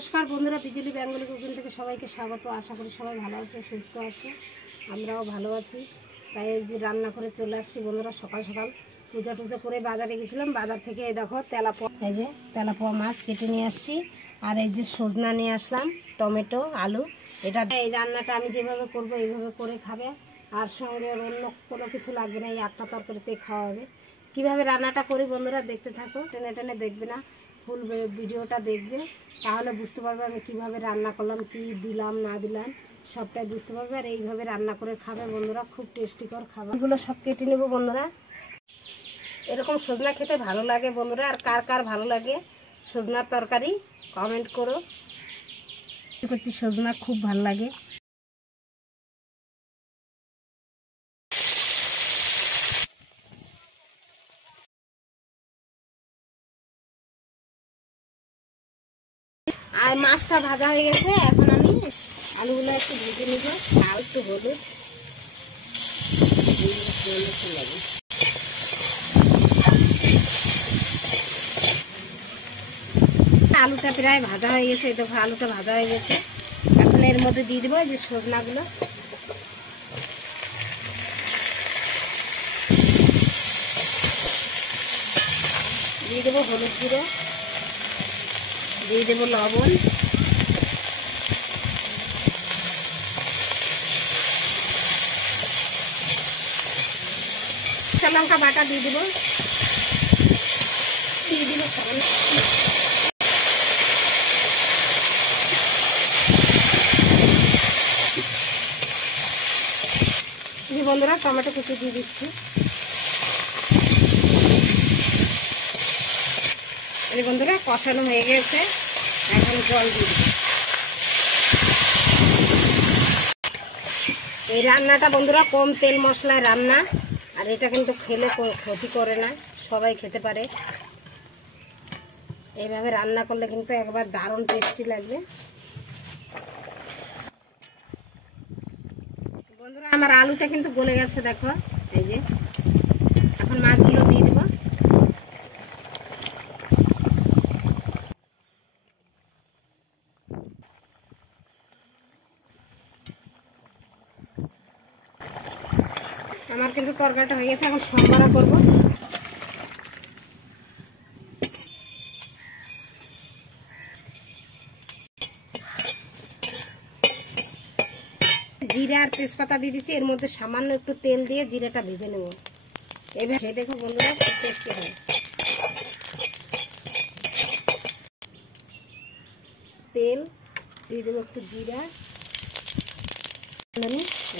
নমস্কার বন্ধুরা, বিজলি Bengali cooking থেকে সবাইকে স্বাগত। আশা করি সবাই ভালো আছে, সুস্থ আছে, আমরাও ভালো আছি। তাই এই যে রান্না করে চলে আসছি বন্ধুরা। সকাল সকাল পূজা টুজা করে বাজারে গেছিলাম। বাজার থেকে এই দেখো তেলাপোয়া, এই যে তেলাপোয়া মাছ কেটে নিয়ে আসছি। আর এই যে সজনা নিয়ে আসলাম, টমেটো, আলু। এটা এই রান্নাটা আমি যেভাবে করব এইভাবে করে খাবে, আর সঙ্গে অন্য কোনো কিছু লাগবে না, এই একটা তরকারিতেই খাওয়া হবে। কীভাবে রান্নাটা করি বন্ধুরা দেখতে থাকো, টেনে টেনে দেখবে না, ফুল ভিডিওটা দেখবে, তাহলে বুঝতে পারবে আমি কিভাবে রান্না করলাম, কি দিলাম না দিলাম সবটাই বুঝতে পারবে। আর এইভাবে রান্না করে খাবে বন্ধুরা, খুব টেস্টিকর খাবার। এগুলো সব কেটে নেবো বন্ধুরা। এরকম সজনা খেতে ভালো লাগে বন্ধুরা। আর কার কার ভালো লাগে সজনার তরকারি কমেন্ট করো। করছি সজনা খুব ভালো লাগে। আর মাছটা ভাজা হয়ে গেছে, এখন আমি আলুগুলো একটু ভেজে নিব। আর একটু হলুদ, আলুটা প্রায় ভাজা হয়ে গেছে। এই দেখো আলুটা ভাজা হয়ে গেছে। এখন এর মধ্যে দিয়ে দেবো যে সজনাগুলো। দিয়ে দেবো হলুদ গুঁড়ো, দিয়ে দেবো লবণ, কাঁচা লঙ্কা বাটা দিয়ে দেবো, দিয়ে দেবো বন্ধুরা টমেটো কুচি দিয়ে দিচ্ছি। এই বন্ধুরা কষানো হয়ে গেছে, এখন জল দিয়ে দিচ্ছি। এই রান্নাটা বন্ধুরা কম তেল মশলায় রান্না, আর এটা কিন্তু খেলে ক্ষতি করে না, সবাই খেতে পারে। এইভাবে রান্না করলে কিন্তু একবার দারুণ টেস্টি লাগবে বন্ধুরা। আমার আলুটা কিন্তু গলে গেছে দেখো, এই যে এখন মাছগুলো দিয়ে দেবো। আমার কিন্তু তরকারিটা হয়ে গেছে, এখন সম্বারা করবো। জিরা আর তেজপাতা দিয়ে দিচ্ছি, এর মধ্যে সামান্য একটু তেল দিয়ে জিরাটা ভেজে নেব। এইভাবে খেয়ে দেখো বন্ধুরা, খুব টেস্টি হয়। তেল দিয়ে দেবো, একটু জিরা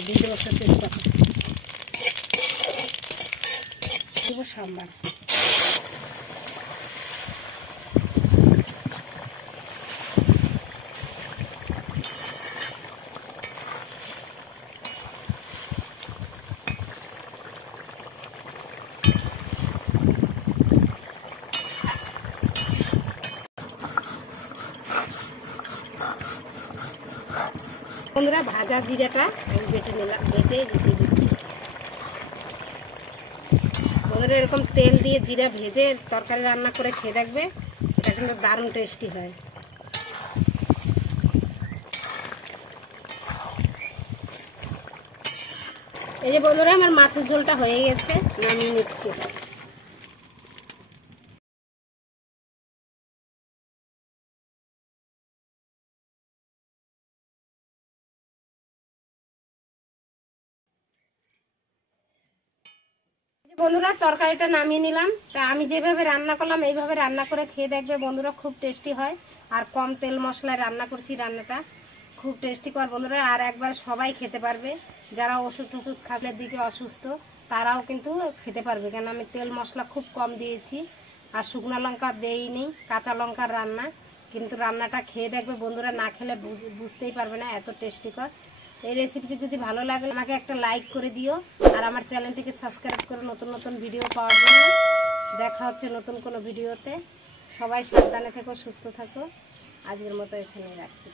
দিয়ে দেবো, একটা তেজপাতা দেবো, সাম্বার। বন্ধুরা ভাজা জিরাটা আমি বেটে নিলাম, বেটে দিয়ে দিচ্ছি বন্ধুরা। এরকম তেল দিয়ে জিরা ভেজে তরকারি রান্না করে খেয়ে দেখবে, এটা কিন্তু দারুণ টেস্টি হয়। এই যে বন্ধুরা আমার মাছের ঝোলটা হয়ে গেছে, নামিয়ে নিচ্ছি। বন্ধুরা তরকারিটা নামিয়ে নিলাম। তা আমি যেভাবে রান্না করলাম এইভাবে রান্না করে খেয়ে দেখবে বন্ধুরা, খুব টেস্টি হয়। আর কম তেল মশলায় রান্না করছি, রান্নাটা খুব টেস্টি কর বন্ধুরা। আর একবার সবাই খেতে পারবে, যারা ওষুধ টষুধ খাসের দিকে অসুস্থ তারাও কিন্তু খেতে পারবে, কেন আমি তেল মশলা খুব কম দিয়েছি। আর শুকনো লঙ্কা দেইনি, কাঁচা লঙ্কার রান্না। কিন্তু রান্নাটা খেয়ে দেখবে বন্ধুরা, না খেলে বুঝতেই পারবে না এত টেস্টিকর। এই রেসিপিটি যদি ভালো লাগে আমাকে একটা লাইক করে দিও, আর আমার চ্যানেলটিকে সাবস্ক্রাইব করে নতুন নতুন ভিডিও পাওয়ার জন্য। দেখা হচ্ছে নতুন কোনো ভিডিওতে। সবাই সাবধানে থেকো, সুস্থ থাকো। আজকের মতো এখানে রাখছি।